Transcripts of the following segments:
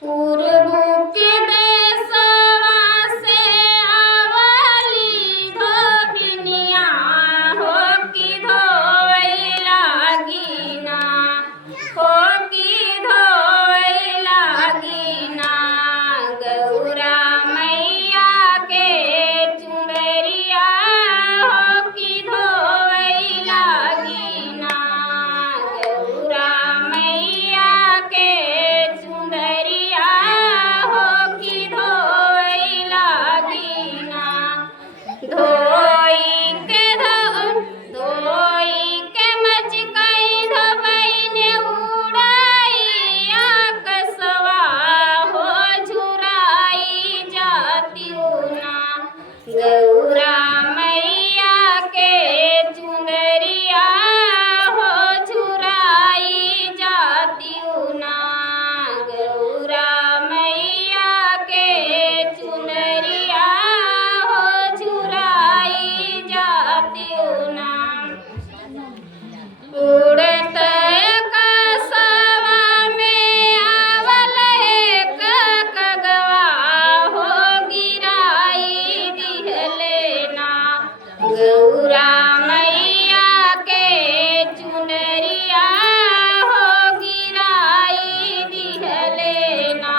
पूर्व के देशवा से आवली धोबिनिया हो कि धोवै लागिना हो कि धोवै लागिना गौरा मैया के चुनरिया हो कि धोवै लागिना गौरा मैया के चुनरिया हो कि धोवै लागिना धोई के मचकई धोबैने उड़ाई आकसवा हो झुराई जातिउना गौरा मैया के चुनरिया हो झुराई जातिउना गौरा मैया के चुनरिया हो झुराई जातिउना उड़त आकाशवा में आवल एक कगवा हो गिराई दिहले ना गौरा मैया के चुनरिया हो गिराई दिहले ना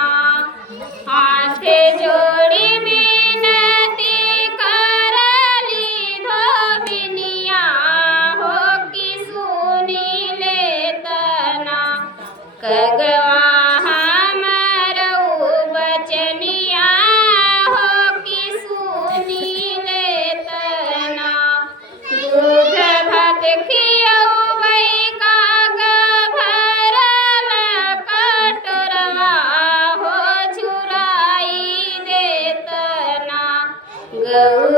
हाथे जोड़ी विनती करली धोबिनिया हो कि सुनी ले तना कगवा हमरऊ बचनिया हो कि सुनी ले तना दूध भात खियौबै काग भरल कटोरवा हो झुराई देतना गौरा